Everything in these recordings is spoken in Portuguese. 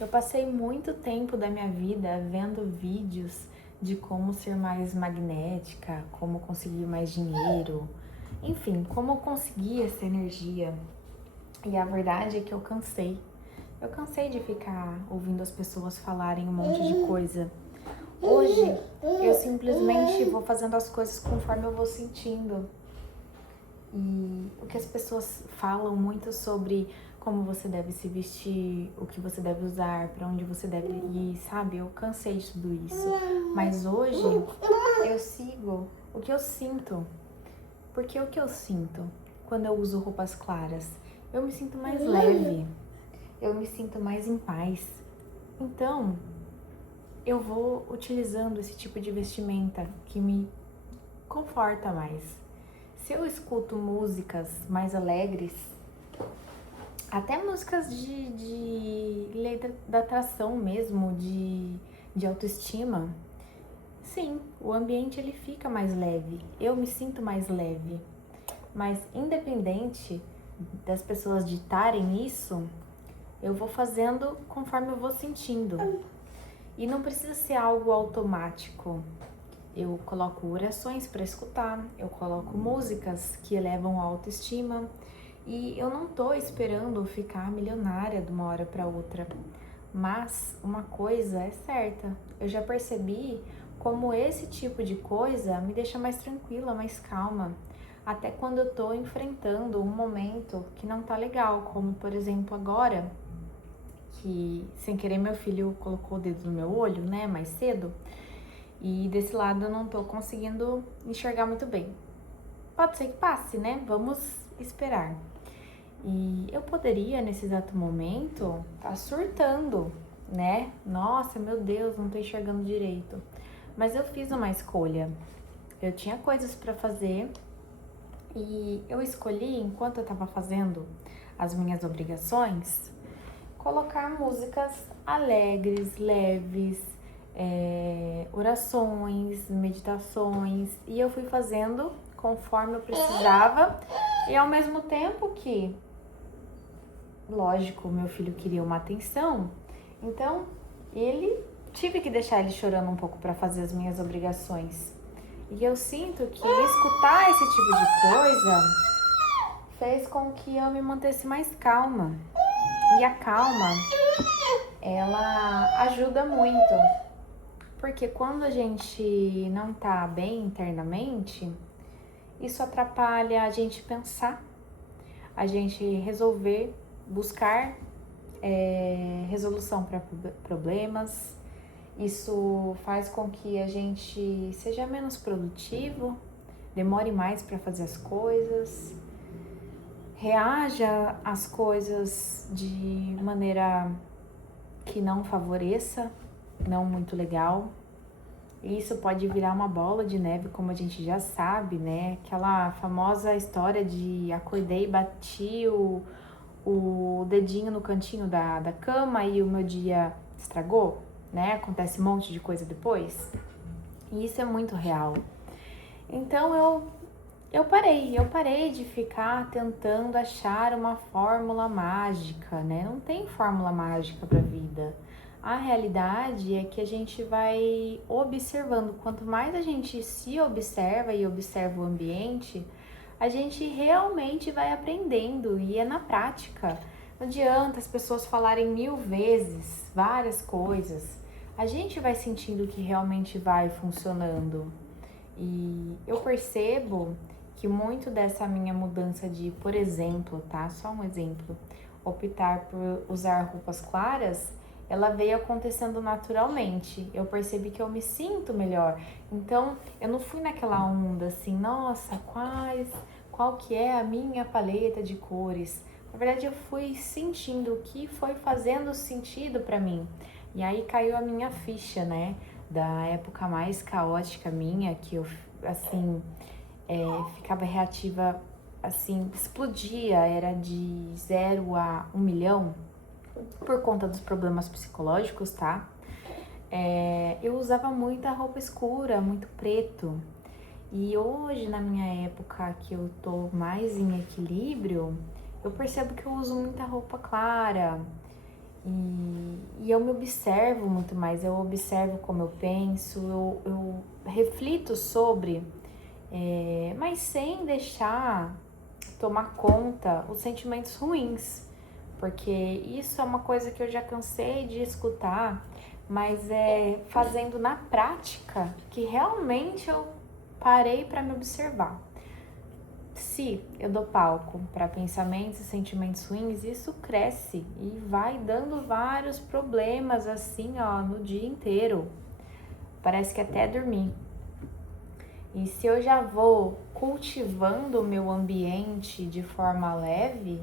Eu passei muito tempo da minha vida vendo vídeos de como ser mais magnética, como conseguir mais dinheiro, enfim, como conseguir essa energia. E a verdade é que eu cansei. Eu cansei de ficar ouvindo as pessoas falarem um monte de coisa. Hoje eu simplesmente vou fazendo as coisas conforme eu vou sentindo. E o que as pessoas falam muito sobre como você deve se vestir, o que você deve usar, para onde você deve ir, sabe? Eu cansei de tudo isso. Mas hoje eu sigo o que eu sinto. Porque o que eu sinto quando eu uso roupas claras? Eu me sinto mais leve, eu me sinto mais em paz. Então, eu vou utilizando esse tipo de vestimenta que me conforta mais. Se eu escuto músicas mais alegres, até músicas de lei da atração mesmo, de autoestima, sim, o ambiente ele fica mais leve, eu me sinto mais leve. Mas independente das pessoas ditarem isso, eu vou fazendo conforme eu vou sentindo. E não precisa ser algo automático. Eu coloco orações para escutar, eu coloco músicas que elevam a autoestima e eu não tô esperando ficar milionária de uma hora para outra. Mas uma coisa é certa, eu já percebi como esse tipo de coisa me deixa mais tranquila, mais calma. Até quando eu tô enfrentando um momento que não tá legal, como por exemplo agora, que sem querer meu filho colocou o dedo no meu olho, né, mais cedo. E desse lado eu não tô conseguindo enxergar muito bem. Pode ser que passe, né? Vamos esperar. E eu poderia, nesse exato momento, estar surtando, né? Nossa, meu Deus, não tô enxergando direito. Mas eu fiz uma escolha. Eu tinha coisas para fazer e eu escolhi, enquanto eu tava fazendo as minhas obrigações, colocar músicas alegres, leves, orações, meditações, e eu fui fazendo conforme eu precisava e ao mesmo tempo que, lógico, meu filho queria uma atenção, então tive que deixar ele chorando um pouco para fazer as minhas obrigações. E eu sinto que escutar esse tipo de coisa fez com que eu me mantesse mais calma. E a calma, ela ajuda muito, porque quando a gente não tá bem internamente, isso atrapalha a gente pensar, a gente resolver, buscar resolução para problemas. Isso faz com que a gente seja menos produtivo, demore mais para fazer as coisas, reaja às coisas de maneira que não favoreça, não muito legal. E isso pode virar uma bola de neve, como a gente já sabe, né? Aquela famosa história de acordei, bati o dedinho no cantinho da cama e o meu dia estragou, né? Acontece um monte de coisa depois. E isso é muito real. Então eu parei de ficar tentando achar uma fórmula mágica, né? Não tem fórmula mágica para a vida. A realidade é que a gente vai observando. Quanto mais a gente se observa e observa o ambiente, a gente realmente vai aprendendo e é na prática. Não adianta as pessoas falarem 1000 vezes várias coisas. A gente vai sentindo que realmente vai funcionando. E eu percebo que muito dessa minha mudança de, por exemplo, tá? Só um exemplo, optar por usar roupas claras, ela veio acontecendo naturalmente. Eu percebi que eu me sinto melhor. Então, eu não fui naquela onda assim, nossa, qual que é a minha paleta de cores? Na verdade, eu fui sentindo o que foi fazendo sentido para mim. E aí caiu a minha ficha, né? Da época mais caótica minha, que eu, assim, ficava reativa, assim, explodia, era de 0 a 1 milhão, por conta dos problemas psicológicos, tá? Eu usava muita roupa escura, muito preto. E hoje, na minha época que eu tô mais em equilíbrio, eu percebo que eu uso muita roupa clara. E E eu me observo muito mais, eu observo como eu penso, eu reflito sobre, mas sem deixar tomar conta os sentimentos ruins, porque isso é uma coisa que eu já cansei de escutar, mas é fazendo na prática que realmente eu parei para me observar. Se eu dou palco para pensamentos e sentimentos ruins, isso cresce e vai dando vários problemas assim, ó, no dia inteiro. Parece que até dormir. E se eu já vou cultivando o meu ambiente de forma leve,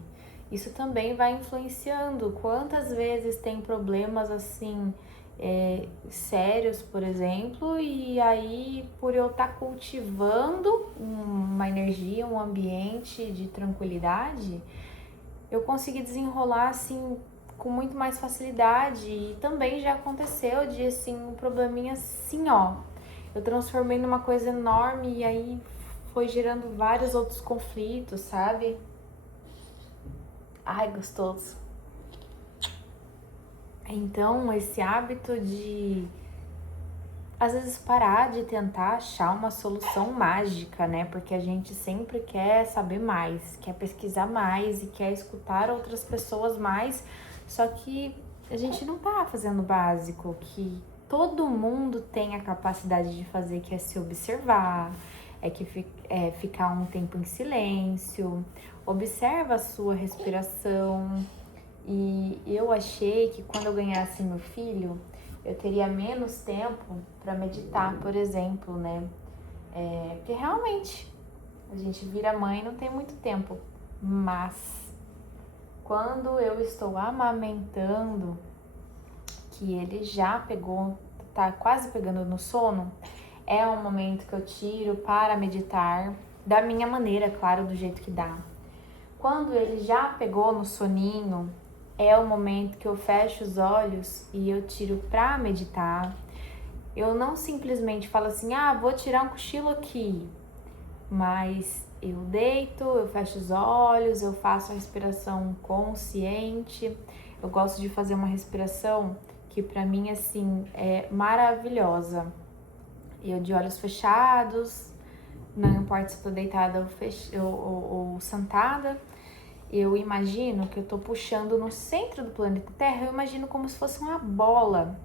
isso também vai influenciando. Quantas vezes tem problemas assim, sérios, por exemplo, e aí por eu estar cultivando uma energia, um ambiente de tranquilidade, eu consegui desenrolar assim com muito mais facilidade. E também já aconteceu de assim, um probleminha assim, ó, eu transformei numa coisa enorme e aí foi gerando vários outros conflitos, sabe? Ai, gostoso. Então, esse hábito de, às vezes, parar de tentar achar uma solução mágica, né? Porque a gente sempre quer saber mais, quer pesquisar mais e quer escutar outras pessoas mais, só que a gente não tá fazendo o básico, que todo mundo tem a capacidade de fazer, que é se observar, ficar um tempo em silêncio, observa a sua respiração. E eu achei que quando eu ganhasse meu filho, eu teria menos tempo para meditar, por exemplo, né? Porque realmente a gente vira mãe e não tem muito tempo. Mas quando eu estou amamentando, que ele já pegou, tá quase pegando no sono, é um momento que eu tiro para meditar, da minha maneira, claro, do jeito que dá. Quando ele já pegou no soninho, é o momento que eu fecho os olhos e eu tiro para meditar. Eu não simplesmente falo assim, vou tirar um cochilo aqui, mas eu deito, eu fecho os olhos, eu faço a respiração consciente. Eu gosto de fazer uma respiração que para mim assim é maravilhosa. Eu de olhos fechados, não importa se eu tô deitada ou sentada, eu imagino que eu tô puxando no centro do planeta Terra, eu imagino como se fosse uma bola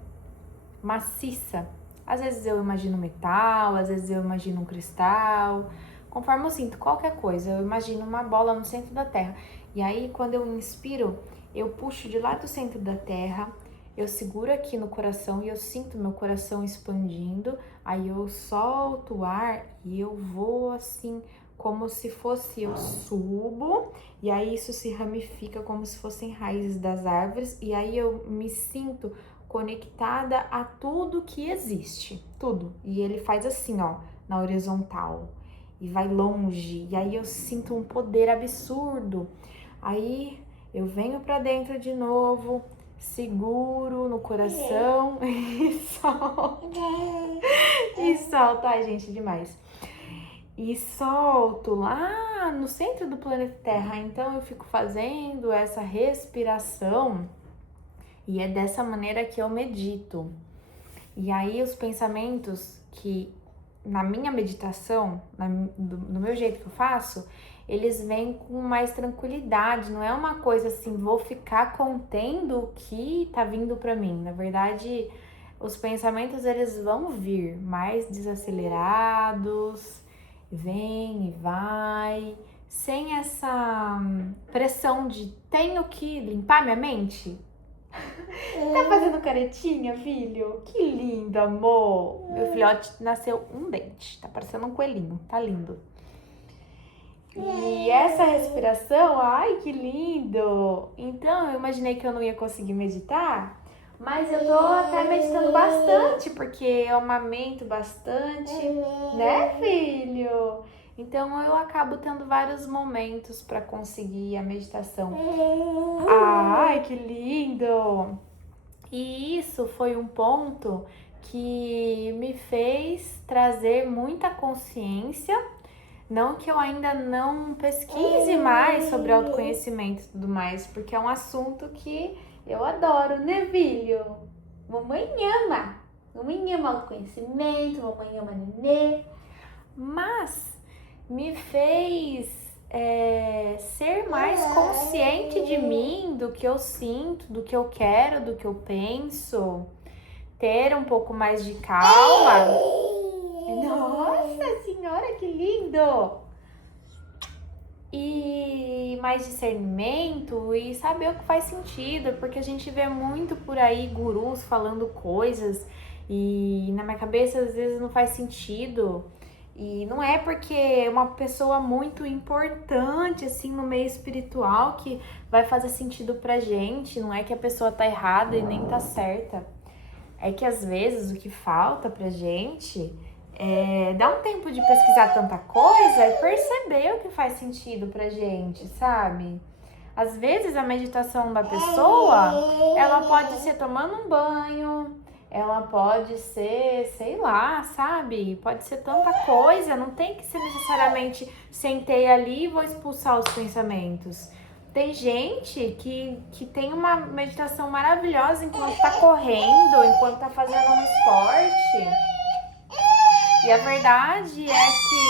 maciça. Às vezes eu imagino metal, às vezes eu imagino um cristal, conforme eu sinto qualquer coisa, eu imagino uma bola no centro da Terra. E aí, quando eu inspiro, eu puxo de lá do centro da Terra, eu seguro aqui no coração e eu sinto meu coração expandindo, aí eu solto o ar e eu vou assim, como se fosse, eu subo, e aí isso se ramifica como se fossem raízes das árvores, e aí eu me sinto conectada a tudo que existe, tudo. E ele faz assim, ó, na horizontal, e vai longe, e aí eu sinto um poder absurdo. Aí eu venho pra dentro de novo, seguro no coração e solto. E solto, ai gente, demais. E solto lá no centro do planeta Terra. Então eu fico fazendo essa respiração e é dessa maneira que eu medito. E aí os pensamentos que na minha meditação, no meu jeito que eu faço, eles vêm com mais tranquilidade, não é uma coisa assim, vou ficar contendo o que tá vindo pra mim. Na verdade, os pensamentos eles vão vir mais desacelerados, vem e vai, sem essa pressão de tenho que limpar minha mente. Tá fazendo caretinha, filho? Que lindo, amor. Meu filhote nasceu um dente, tá parecendo um coelhinho, tá lindo. E essa respiração, ai que lindo! Então eu imaginei que eu não ia conseguir meditar, mas eu tô até meditando bastante, porque eu amamento bastante, né, filho? Então eu acabo tendo vários momentos para conseguir a meditação. Ai, que lindo! E isso foi um ponto que me fez trazer muita consciência. Não que eu ainda não pesquise mais sobre autoconhecimento e tudo mais, porque é um assunto que Eu adoro, né, filho? Mamãe ama. Mamãe ama autoconhecimento, mamãe ama nenê. Mas me fez ser mais consciente de mim, do que eu sinto, do que eu quero, do que eu penso. Ter um pouco mais de calma. Nossa senhora, que lindo! E mais discernimento e saber o que faz sentido, porque a gente vê muito por aí gurus falando coisas e na minha cabeça às vezes não faz sentido. E não é porque é uma pessoa muito importante assim no meio espiritual que vai fazer sentido pra gente, não é que a pessoa tá errada e nem tá certa. É que às vezes o que falta pra gente é dar um tempo de pesquisar tanta coisa e perceber o que faz sentido pra gente, sabe? Às vezes a meditação da pessoa, ela pode ser tomando um banho, ela pode ser, sei lá, sabe? Pode ser tanta coisa, não tem que ser necessariamente sentei ali e vou expulsar os pensamentos. Tem gente que tem uma meditação maravilhosa enquanto tá correndo, enquanto tá fazendo um esporte. E a verdade é que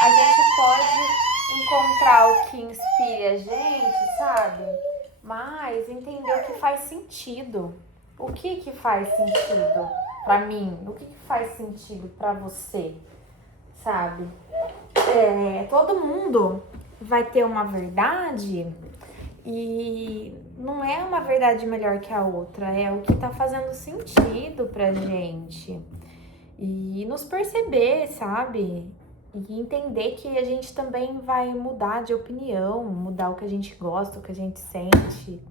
a gente pode encontrar o que inspire a gente, sabe? Mas entender o que faz sentido. O que faz sentido pra mim? O que faz sentido pra você, sabe? Todo mundo vai ter uma verdade e não é uma verdade melhor que a outra, é o que tá fazendo sentido pra gente. E nos perceber, sabe? E entender que a gente também vai mudar de opinião, mudar o que a gente gosta, o que a gente sente.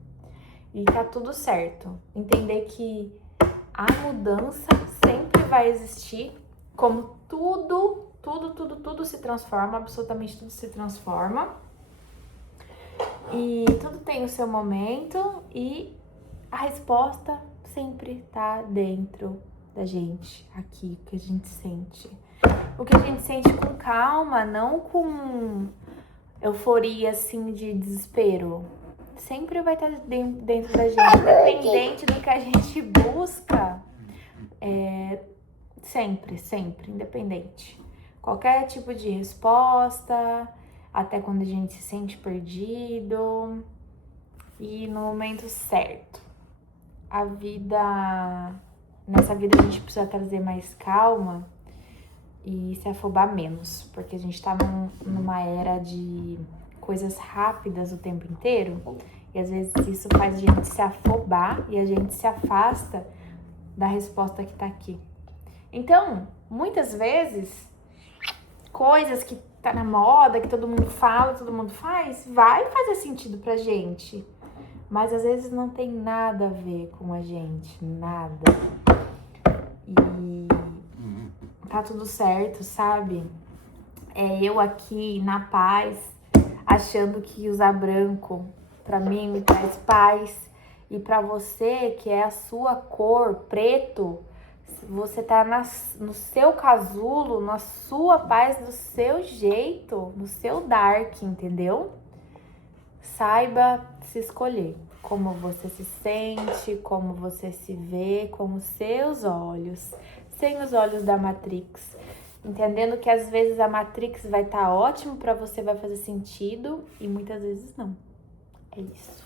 E tá tudo certo. Entender que a mudança sempre vai existir, como tudo se transforma, absolutamente tudo se transforma. E tudo tem o seu momento e a resposta sempre tá dentro da gente, aqui, o que a gente sente. O que a gente sente com calma, não com euforia, assim, de desespero. Sempre vai estar dentro da gente, independente do que a gente busca. Sempre, independente. Qualquer tipo de resposta, até quando a gente se sente perdido. E no momento certo. Nessa vida a gente precisa trazer mais calma e se afobar menos, porque a gente tá numa era de coisas rápidas o tempo inteiro e às vezes isso faz a gente se afobar e a gente se afasta da resposta que tá aqui. Então, muitas vezes, coisas que tá na moda, que todo mundo fala, todo mundo faz, vai fazer sentido pra gente. Mas às vezes não tem nada a ver com a gente, nada. E tá tudo certo, sabe? Eu aqui na paz, achando que usar branco pra mim me traz paz. E pra você, que é a sua cor, preto, você tá no seu casulo, na sua paz, do seu jeito, no seu dark, entendeu? Saiba se escolher, como você se sente, como você se vê, com os seus olhos, sem os olhos da Matrix. Entendendo que às vezes a Matrix vai estar ótimo pra você, vai fazer sentido e muitas vezes não. É isso.